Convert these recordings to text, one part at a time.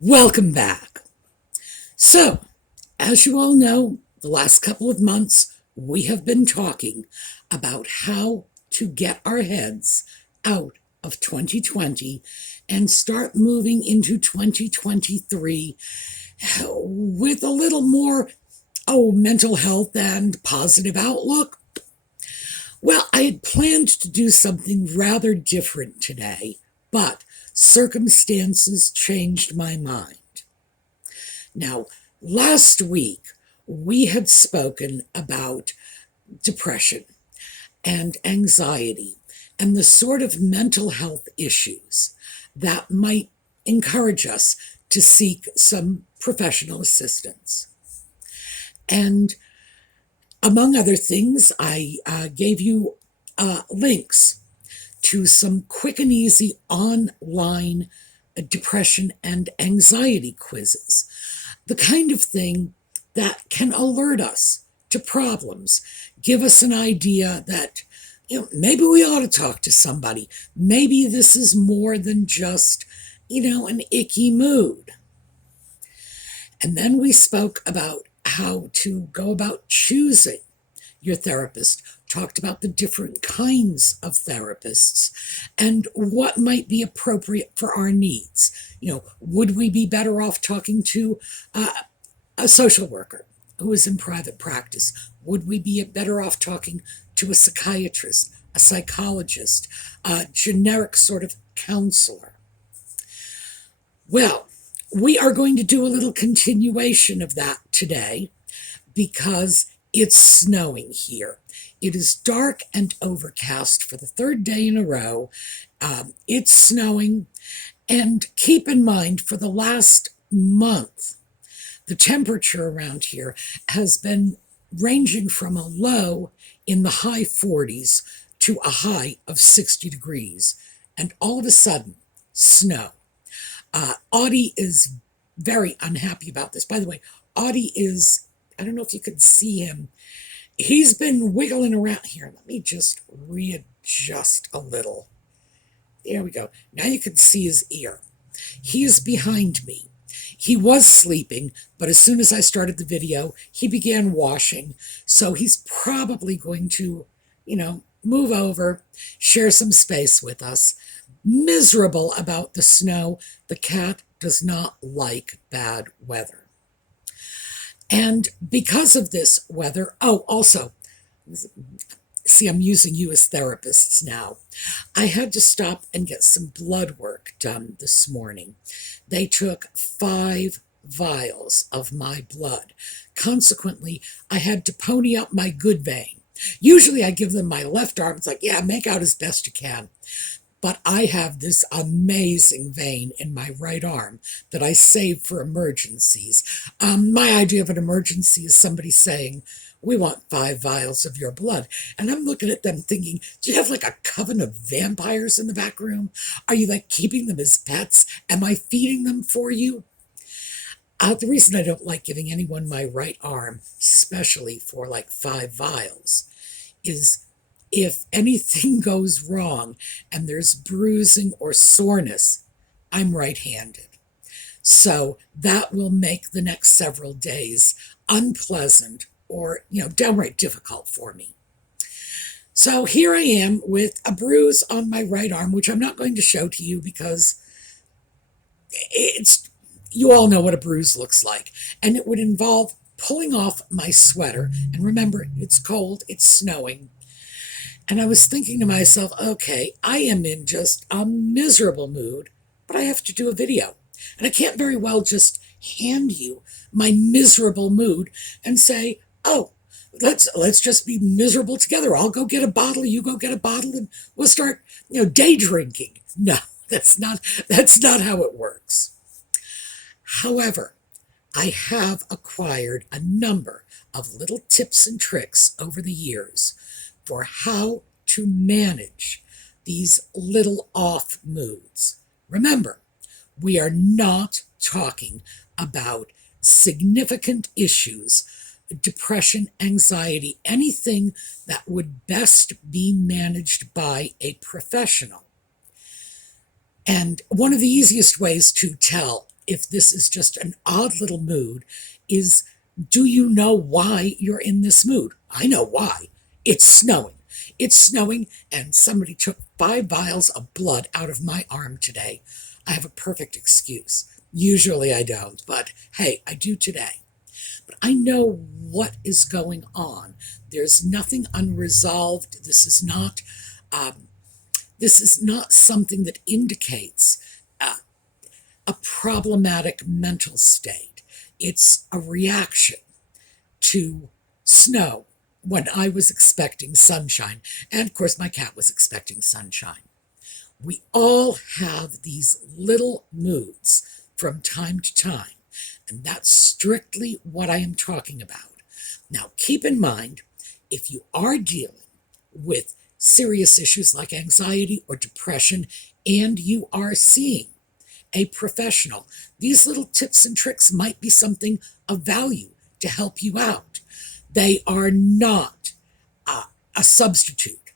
Welcome back. So, as you all know, the last couple of months we have been talking about how to get our heads out of 2020 and start moving into 2023 with a little more, mental health and positive outlook. Well, I had planned to do something rather different today, but circumstances changed my mind. Now, last week, we had spoken about depression and anxiety and the sort of mental health issues that might encourage us to seek some professional assistance. And among other things, I gave you links to some quick and easy online depression and anxiety quizzes, the kind of thing that can alert us to problems, give us an idea that maybe we ought to talk to somebody. Maybe this is more than just an icky mood. And then we spoke about how to go about choosing your therapist, talked about the different kinds of therapists and what might be appropriate for our needs. Would we be better off talking to a social worker who is in private practice? Would we be better off talking to a psychiatrist, a psychologist, a generic sort of counselor? Well, we are going to do a little continuation of that today because it's snowing here. It is dark and overcast for the third day in a row. It's snowing. And keep in mind, for the last month, the temperature around here has been ranging from a low in the high 40s to a high of 60 degrees. And all of a sudden, snow. Audie is very unhappy about this. By the way, Audie is, I don't know if you could see him. He's been wiggling around here. Let me just readjust a little. There we go. Now you can see his ear. He is behind me. He was sleeping, but as soon as I started the video, he began washing. So he's probably going to, move over, share some space with us. Miserable about the snow. The cat does not like bad weather. And because of this weather, also, see, I'm using you as therapists now. I had to stop and get some blood work done this morning. They took 5 vials of my blood. Consequently, I had to pony up my good vein. Usually I give them my left arm. It's like, yeah, make out as best you can. But I have this amazing vein in my right arm that I save for emergencies. My idea of an emergency is somebody saying, we want 5 vials of your blood. And I'm looking at them thinking, do you have like a coven of vampires in the back room? Are you like keeping them as pets? Am I feeding them for you? The reason I don't like giving anyone my right arm, especially for like 5 vials, is if anything goes wrong and there's bruising or soreness, I'm right-handed. So that will make the next several days unpleasant or, downright difficult for me. So here I am with a bruise on my right arm, which I'm not going to show to you because you all know what a bruise looks like. And it would involve pulling off my sweater. And remember, it's cold, it's snowing. And I was thinking to myself, okay, I am in just a miserable mood, but I have to do a video. And I can't very well just hand you my miserable mood and say, oh, let's just be miserable together. I'll go get a bottle, you go get a bottle, and we'll start, day drinking. No, that's not how it works. However, I have acquired a number of little tips and tricks over the years for how to manage these little off moods. Remember, we are not talking about significant issues, depression, anxiety, anything that would best be managed by a professional. And one of the easiest ways to tell if this is just an odd little mood, is do you know why you're in this mood? I know why. It's snowing. It's snowing, and somebody took 5 vials of blood out of my arm today. I have a perfect excuse. Usually I don't, but hey, I do today. But I know what is going on. There's nothing unresolved. This is not something that indicates a problematic mental state. It's a reaction to snow when I was expecting sunshine. And of course, my cat was expecting sunshine. We all have these little moods from time to time. And that's strictly what I am talking about. Now, keep in mind, if you are dealing with serious issues like anxiety or depression, and you are seeing a professional, these little tips and tricks might be something of value to help you out. They are not a substitute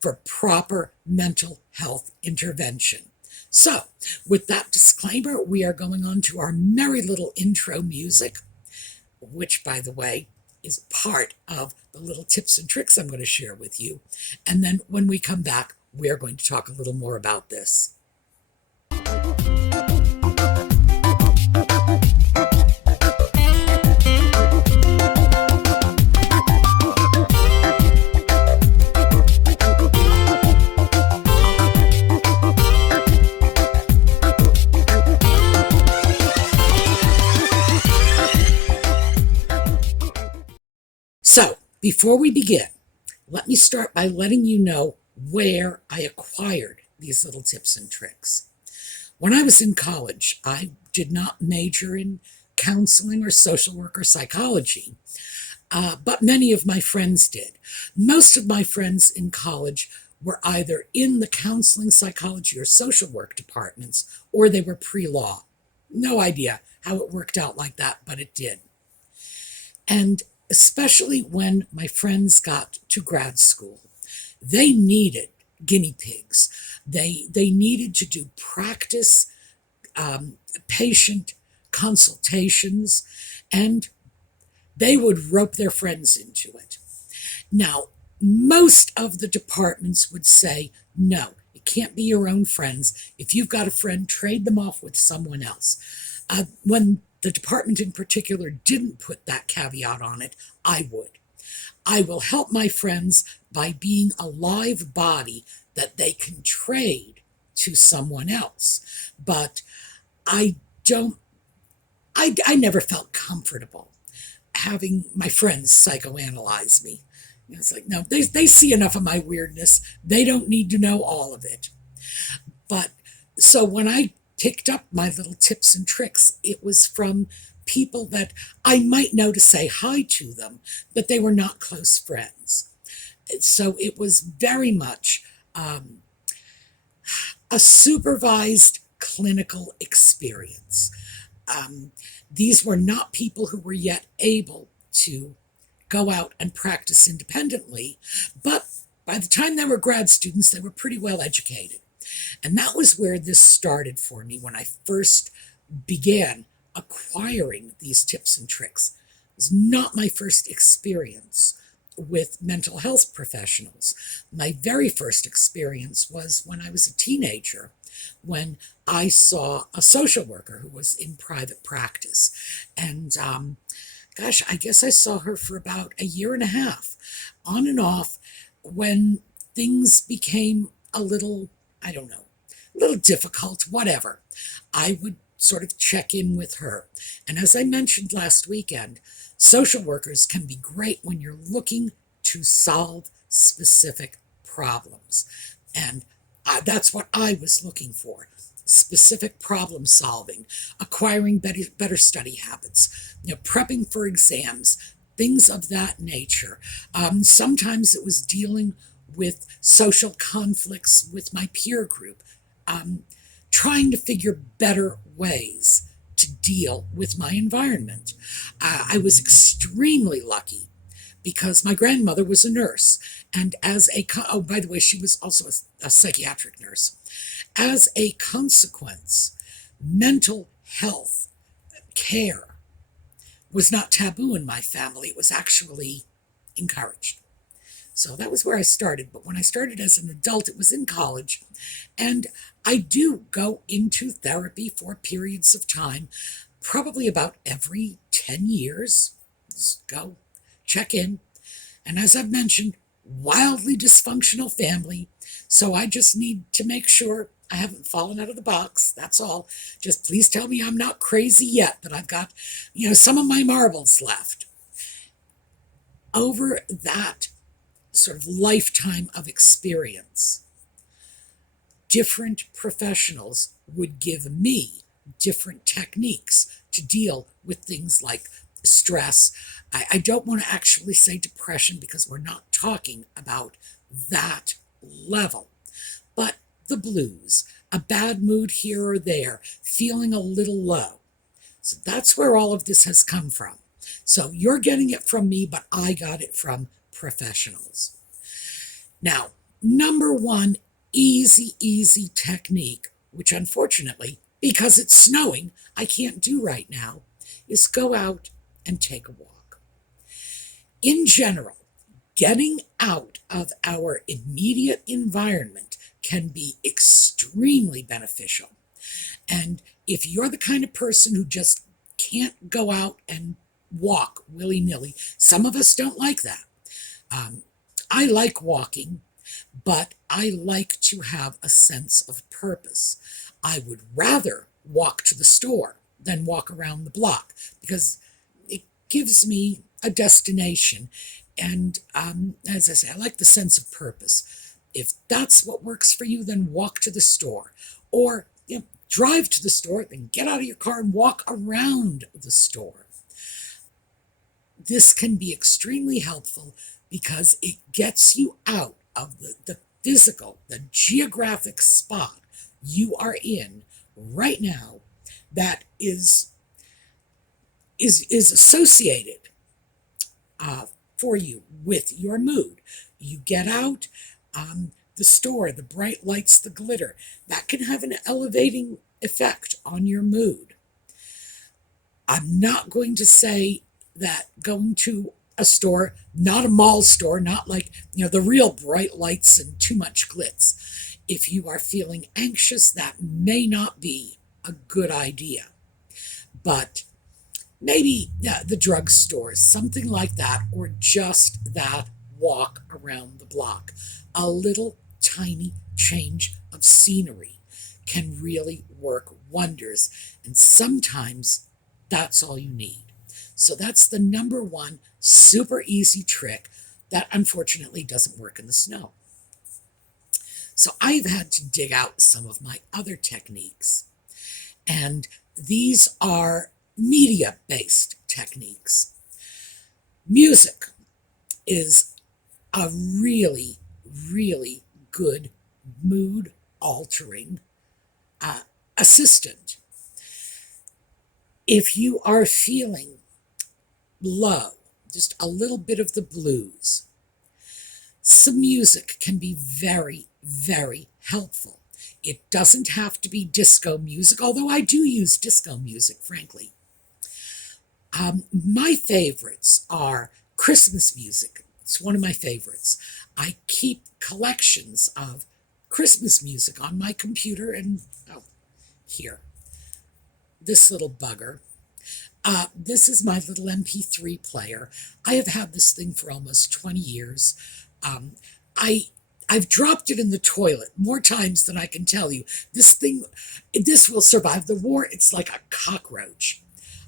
for proper mental health intervention. So, with that disclaimer, we are going on to our merry little intro music, which, by the way, is part of the little tips and tricks I'm going to share with you. And then when we come back, we are going to talk a little more about this. So, before we begin, let me start by letting you know where I acquired these little tips and tricks. When I was in college, I did not major in counseling or social work or psychology, but many of my friends did. Most of my friends in college were either in the counseling, psychology, or social work departments, or they were pre-law. No idea how it worked out like that, but it did. And especially when my friends got to grad school, they needed guinea pigs. They needed to do practice, patient consultations, and they would rope their friends into it. Now, most of the departments would say, no, it can't be your own friends. If you've got a friend, trade them off with someone else. When the department in particular didn't put that caveat on it, I would. I will help my friends by being a live body that they can trade to someone else. But I never felt comfortable having my friends psychoanalyze me. It's like, no, they see enough of my weirdness. They don't need to know all of it. But so when I picked up my little tips and tricks, it was from people that I might know to say hi to them, but they were not close friends. So it was very much a supervised clinical experience. These were not people who were yet able to go out and practice independently, but by the time they were grad students, they were pretty well educated. And that was where this started for me when I first began acquiring these tips and tricks. It was not my first experience with mental health professionals. My very first experience was when I was a teenager, when I saw a social worker who was in private practice. And I guess I saw her for about a year and a half, on and off, when things became a little, I don't know, a little difficult, whatever. I would sort of check in with her. And as I mentioned last weekend, social workers can be great when you're looking to solve specific problems. And that's what I was looking for. Specific problem solving, acquiring better study habits, prepping for exams, things of that nature. Sometimes it was dealing with social conflicts with my peer group, trying to figure better ways to deal with my environment. I was extremely lucky because my grandmother was a nurse, and by the way, she was also a psychiatric nurse. As a consequence, mental health, care was not taboo in my family. It was actually encouraged. So that was where I started. But when I started as an adult, it was in college. And I do go into therapy for periods of time, probably about every 10 years. Just go check in. And as I've mentioned, wildly dysfunctional family. So I just need to make sure I haven't fallen out of the box. That's all. Just please tell me I'm not crazy yet, that I've got, some of my marbles left. Over that sort of lifetime of experience, different professionals would give me different techniques to deal with things like stress. I don't want to actually say depression because we're not talking about that level, but the blues, a bad mood here or there, feeling a little low. So that's where all of this has come from. So you're getting it from me, but I got it from professionals. Now, number one easy technique, which unfortunately, because it's snowing, I can't do right now, is go out and take a walk. In general, getting out of our immediate environment can be extremely beneficial. And if you're the kind of person who just can't go out and walk willy-nilly, some of us don't like that. I like walking, but I like to have a sense of purpose. I would rather walk to the store than walk around the block because it gives me a destination. And as I say, I like the sense of purpose. If that's what works for you, then walk to the store. Or drive to the store, then get out of your car and walk around the store. This can be extremely helpful because it gets you out of the physical, the geographic spot you are in right now that is associated for you with your mood. You get out, the store, the bright lights, the glitter, that can have an elevating effect on your mood. I'm not going to say that going to a store, not a mall store, not like, the real bright lights and too much glitz. If you are feeling anxious, that may not be a good idea. But maybe the drugstore, something like that, or just that walk around the block. A little tiny change of scenery can really work wonders. And sometimes that's all you need. So that's the number one super easy trick that unfortunately doesn't work in the snow. So I've had to dig out some of my other techniques. And these are media-based techniques. Music is a really, really good mood-altering assistant. If you are feeling low, just a little bit of the blues, some music can be very, very helpful. It doesn't have to be disco music, although I do use disco music, frankly. My favorites are Christmas music. It's one of my favorites. I keep collections of Christmas music on my computer, and here, this little bugger. This is my little MP3 player. I have had this thing for almost 20 years. I've dropped it in the toilet more times than I can tell you. This will survive the war. It's like a cockroach.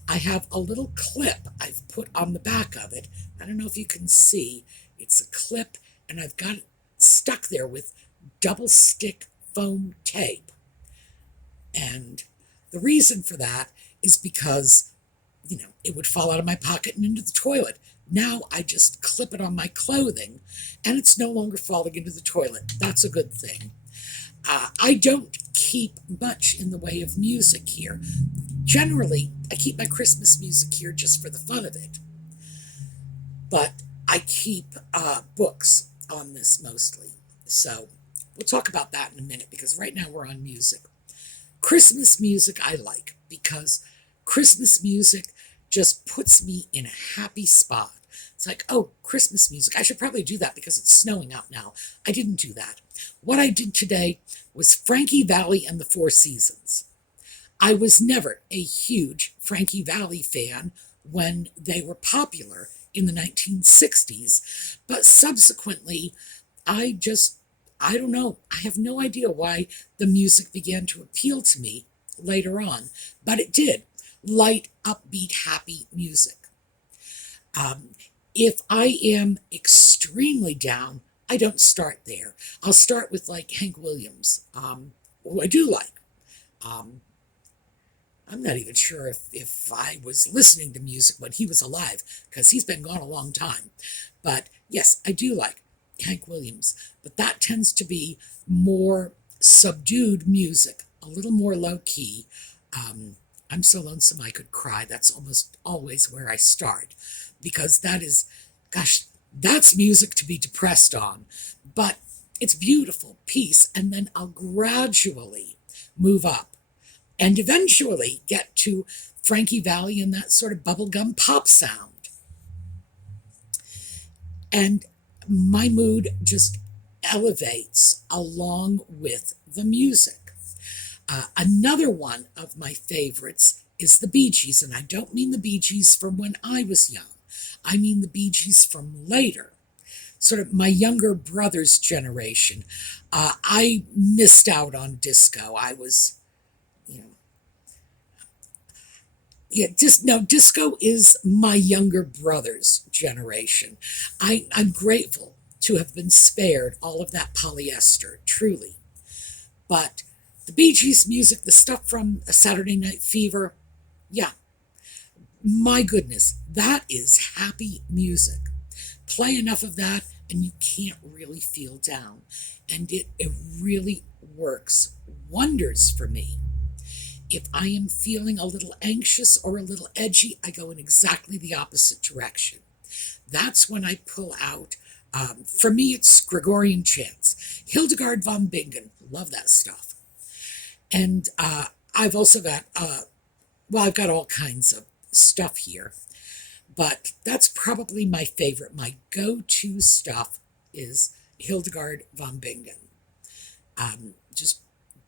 I have a little clip I've put on the back of it. I don't know if you can see. It's a clip, and I've got it stuck there with double stick foam tape. And the reason for that is because, it would fall out of my pocket and into the toilet. Now I just clip it on my clothing, and it's no longer falling into the toilet. That's a good thing. I don't keep much in the way of music here. Generally, I keep my Christmas music here just for the fun of it. But I keep books on this mostly. So we'll talk about that in a minute, because right now we're on music. Christmas music I like. because Christmas music just puts me in a happy spot. It's like, oh, Christmas music. I should probably do that because it's snowing out now. I didn't do that. What I did today was Frankie Valli and the Four Seasons. I was never a huge Frankie Valli fan when they were popular in the 1960s, but subsequently, I just, I don't know. I have no idea why the music began to appeal to me later on, but it did. Light, upbeat, happy music. Um, if I am extremely down, I don't start there. I'll start with like Hank Williams, who I do like. Um, I'm not even sure if I was listening to music when he was alive, because he's been gone a long time. But yes, I do like Hank Williams, but that tends to be more subdued music, a little more low key. Um, I'm so lonesome I could cry. That's almost always where I start, because that is, gosh, that's music to be depressed on. But it's beautiful, peace, and then I'll gradually move up and eventually get to Frankie Valli and that sort of bubblegum pop sound. And my mood just elevates along with the music. Another one of my favorites is the Bee Gees, and I don't mean the Bee Gees from when I was young. I mean the Bee Gees from later, sort of my younger brother's generation. I missed out on disco. I was, you know, yeah, just no, disco is my younger brother's generation. I'm grateful to have been spared all of that polyester, truly. But the Bee Gees music, the stuff from Saturday Night Fever, yeah, my goodness, that is happy music. Play enough of that and you can't really feel down. And it really works wonders for me. If I am feeling a little anxious or a little edgy, I go in exactly the opposite direction. That's when I pull out, for me, it's Gregorian chants. Hildegard von Bingen, love that stuff. And I've also got, well, I've got all kinds of stuff here, but that's probably my favorite. My go-to stuff is Hildegard von Bingen. Just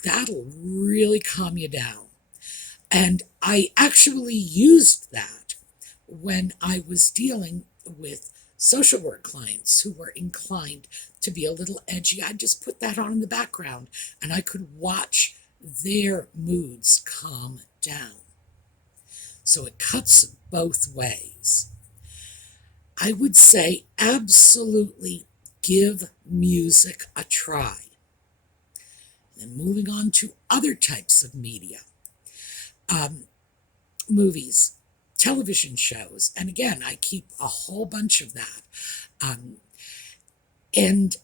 that'll really calm you down. And I actually used that when I was dealing with social work clients who were inclined to be a little edgy. I'd just put that on in the background and I could watch their moods calm down. So it cuts both ways. I would say absolutely give music a try. And moving on to other types of media. Movies, television shows, and again, I keep a whole bunch of that. And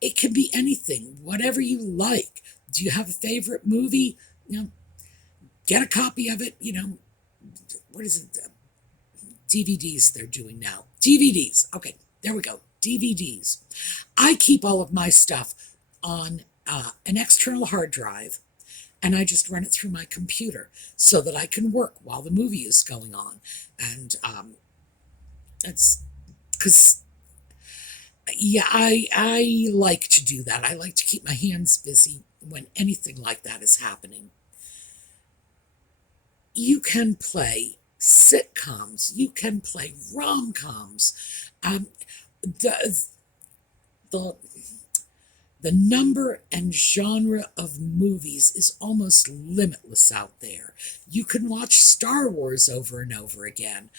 it can be anything, whatever you like. Do you have a favorite movie? Get a copy of it. What is it? DVDs they're doing now. DVDs. Okay, there we go. DVDs. I keep all of my stuff on an external hard drive, and I just run it through my computer so that I can work while the movie is going on. And it's because, yeah, I like to do that. I like to keep my hands busy when anything like that is happening. You can play sitcoms. You can play rom-coms. The, the The number and genre of movies is almost limitless out there. You can watch Star Wars over and over again.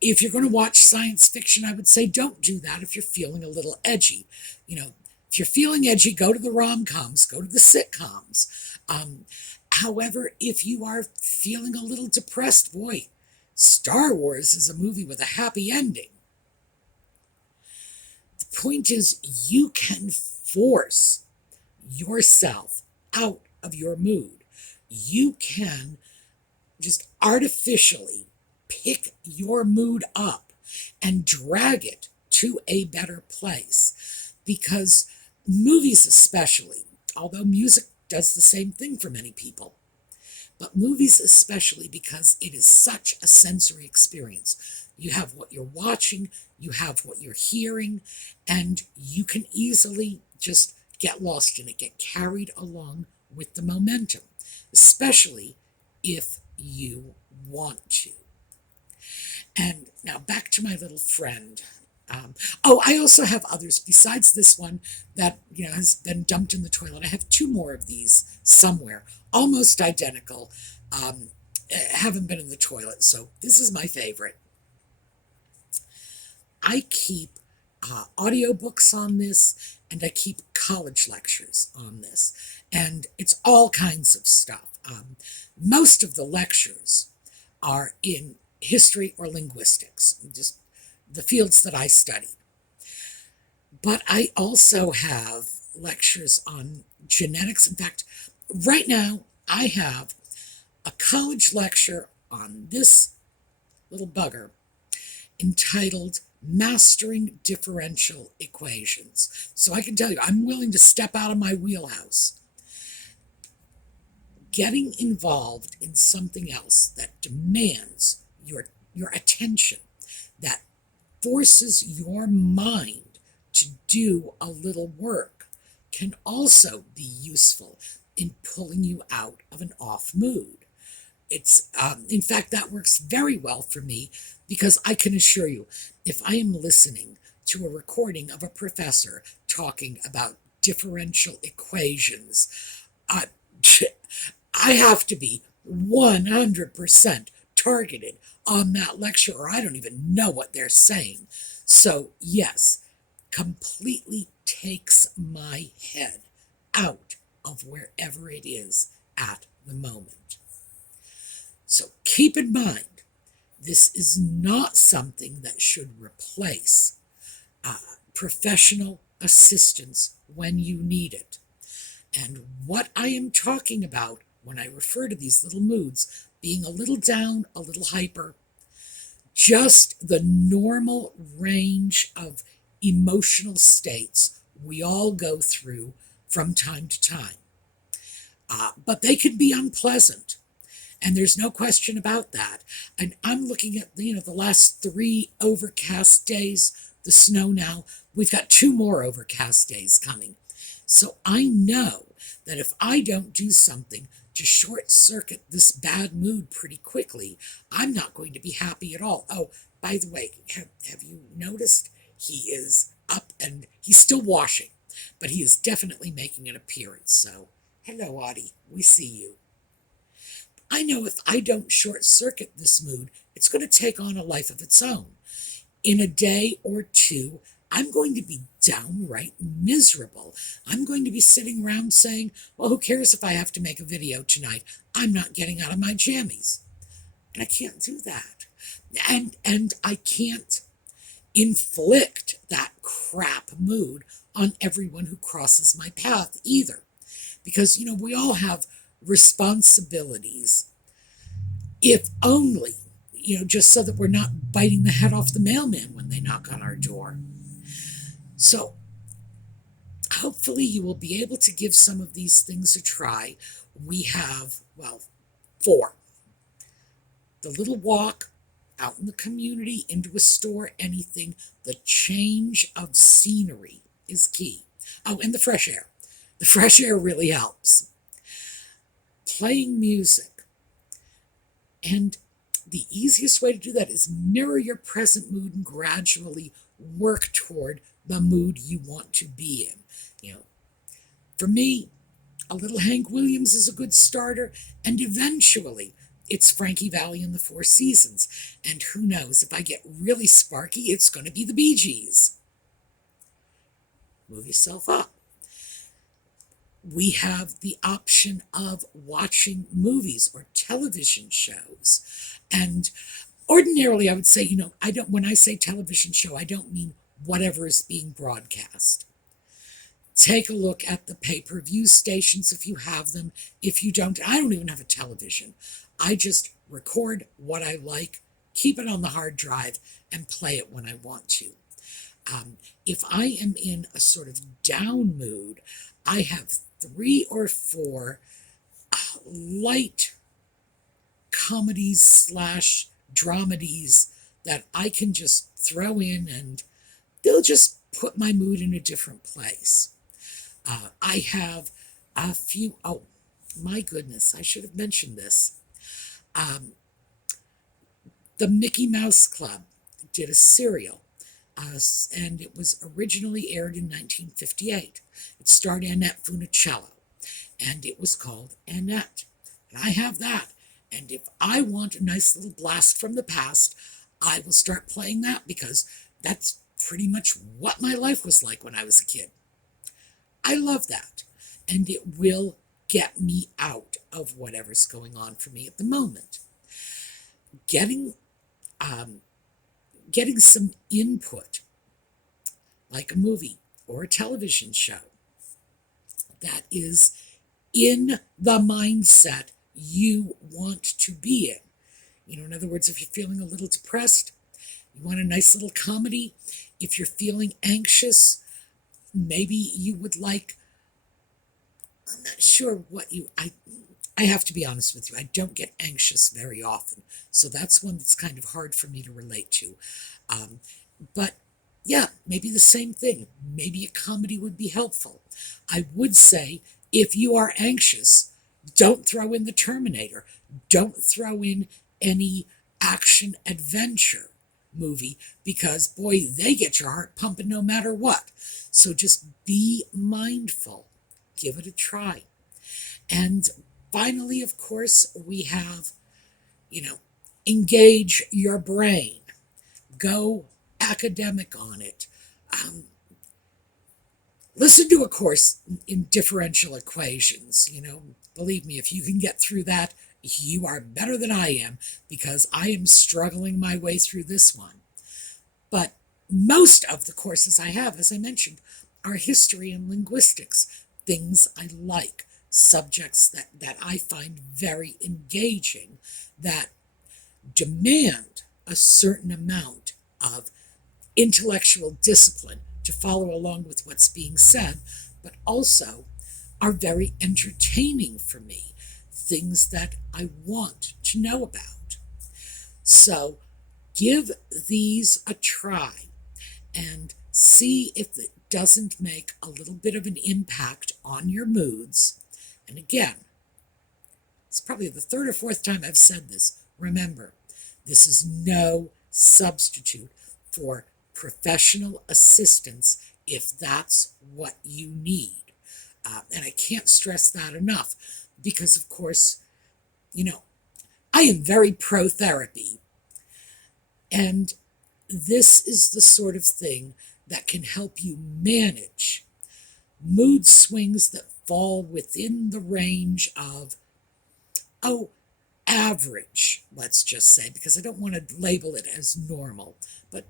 If you're going to watch science fiction, I would say don't do that if you're feeling a little edgy. If you're feeling edgy, go to the rom-coms, go to the sitcoms. However, if you are feeling a little depressed, boy, Star Wars is a movie with a happy ending. The point is, you can force yourself out of your mood. You can just artificially pick your mood up and drag it to a better place. Because movies especially, although music does the same thing for many people, but movies especially, because it is such a sensory experience. You have what you're watching, you have what you're hearing, and you can easily just get lost in it, get carried along with the momentum, especially if you want to. And now back to my little friend. I also have others besides this one that has been dumped in the toilet. I have two more of these somewhere, almost identical. Haven't been in the toilet, so this is my favorite. I keep audiobooks on this, and I keep college lectures on this, and it's all kinds of stuff. Most of the lectures are in history or linguistics, just the fields that I study. But I also have lectures on genetics. In fact, right now I have a college lecture on this little bugger entitled Mastering Differential Equations. So I can tell you, I'm willing to step out of my wheelhouse. Getting involved in something else that demands your attention, that forces your mind to do a little work, can also be useful in pulling you out of an off mood. It's in fact, that works very well for me, because I can assure you, if I am listening to a recording of a professor talking about differential equations, uh, I have to be 100% targeted on that lecture, or I don't even know what they're saying. So yes, completely takes my head out of wherever it is at the moment. So keep in mind, this is not something that should replace professional assistance when you need it. And what I am talking about when I refer to these little moods, being a little down, a little hyper, just the normal range of emotional states we all go through from time to time. But they can be unpleasant. And there's no question about that. And I'm looking at the last 3 overcast days, the snow now. We've got 2 more overcast days coming. So I know that if I don't do something to short circuit this bad mood pretty quickly, I'm not going to be happy at all. Oh, by the way, have you noticed he is up and he's still washing, but he is definitely making an appearance. So, hello, Audie, we see you. I know if I don't short circuit this mood, it's going to take on a life of its own. In a day or two, I'm going to be downright miserable. I'm going to be sitting around saying, well, who cares if I have to make a video tonight? I'm not getting out of my jammies. And I can't do that. And I can't inflict that crap mood on everyone who crosses my path either. Because, we all have responsibilities, if only, just so that we're not biting the head off the mailman when they knock on our door. So hopefully you will be able to give some of these things a try. We have, 4. The little walk out in the community, into a store, anything. The change of scenery is key. Oh, and the fresh air. The fresh air really helps. Playing music. And the easiest way to do that is mirror your present mood and gradually work toward the mood you want to be in. For me, a little Hank Williams is a good starter, and eventually it's Frankie Valli and the Four Seasons. And who knows, if I get really sparky, it's going to be the Bee Gees. Move yourself up. We have the option of watching movies or television shows. And ordinarily I would say, when I say television show, I don't mean whatever is being broadcast. Take a look at the pay-per-view stations if you have them. If you don't, I don't even have a television. I just record what I like, keep it on the hard drive, and play it when I want to. If I am in a sort of down mood, I have 3 or 4 light comedies slash dramedies that I can just throw in and they'll just put my mood in a different place. I have a few, oh my goodness, I should have mentioned this. Um, the Mickey Mouse Club did a serial, and it was originally aired in 1958. It starred Annette Funicello, and it was called Annette. And I have that. And if I want a nice little blast from the past, I will start playing that because that's pretty much what my life was like when I was a kid. I love that. And it will get me out of whatever's going on for me at the moment. Getting getting some input, like a movie or a television show that is in the mindset you want to be in. In other words, if you're feeling a little depressed, you want a nice little comedy. If you're feeling anxious, maybe you would like, I'm not sure what I have to be honest with you, I don't get anxious very often. So that's one that's kind of hard for me to relate to. But yeah, maybe the same thing. Maybe a comedy would be helpful. I would say if you are anxious, don't throw in the Terminator. Don't throw in any action adventure movie because, boy, they get your heart pumping no matter what. So just be mindful. Give it a try. And finally, of course, we have, engage your brain. Go academic on it. Listen to a course in differential equations. Believe me, if you can get through that, you are better than I am because I am struggling my way through this one. But most of the courses I have, as I mentioned, are history and linguistics, things I like, subjects that I find very engaging, that demand a certain amount of intellectual discipline to follow along with what's being said, but also are very entertaining for me, things that I want to know about. So give these a try and see if it doesn't make a little bit of an impact on your moods. And again, it's probably the third or fourth time I've said this. Remember, this is no substitute for professional assistance if that's what you need. And I can't stress that enough because, of course, I am very pro-therapy. And this is the sort of thing that can help you manage mood swings that fall within the range of, average, let's just say, because I don't want to label it as normal, but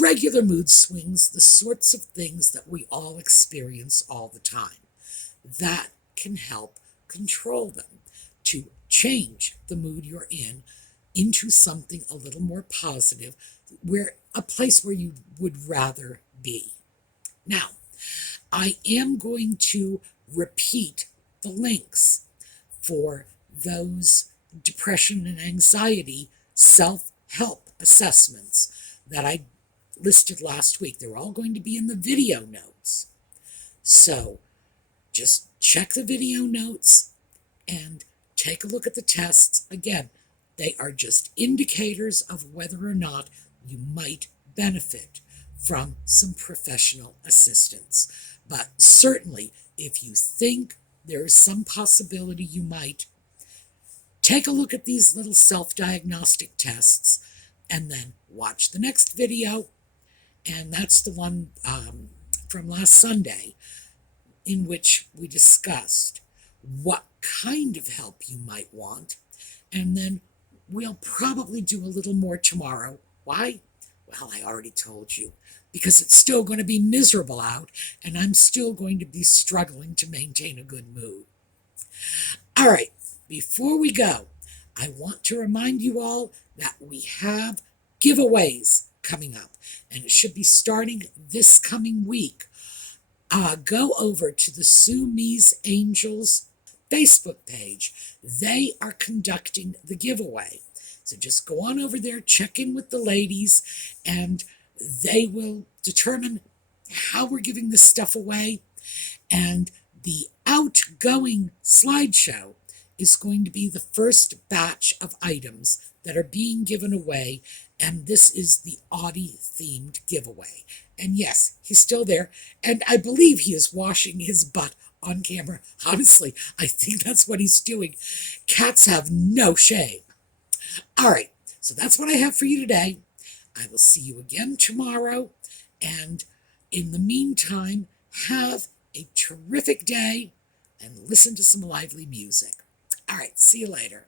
regular mood swings, the sorts of things that we all experience all the time. That can help control them to change the mood you're in into something a little more positive, where a place where you would rather be. Now, I am going to repeat the links for those depression and anxiety self-help assessments that I listed last week. They're all going to be in the video notes. So just check the video notes and take a look at the tests. Again, they are just indicators of whether or not you might benefit from some professional assistance. But certainly, if you think there is some possibility you might, take a look at these little self-diagnostic tests and then watch the next video. And that's the one from last Sunday, in which we discussed what kind of help you might want. And then we'll probably do a little more tomorrow. Why? Well, I already told you. Because it's still going to be miserable out, and I'm still going to be struggling to maintain a good mood. All right, before we go, I want to remind you all that we have giveaways coming up, and it should be starting this coming week. Go over to the Sue Me's Angels Facebook page. They are conducting the giveaway. So just go on over there, check in with the ladies, and they will determine how we're giving this stuff away. And the outgoing slideshow is going to be the first batch of items that are being given away. And this is the Audie themed giveaway. And yes, he's still there. And I believe he is washing his butt on camera. Honestly, I think that's what he's doing. Cats have no shame. All right, so that's what I have for you today. I will see you again tomorrow. And in the meantime, have a terrific day and listen to some lively music. All right, see you later.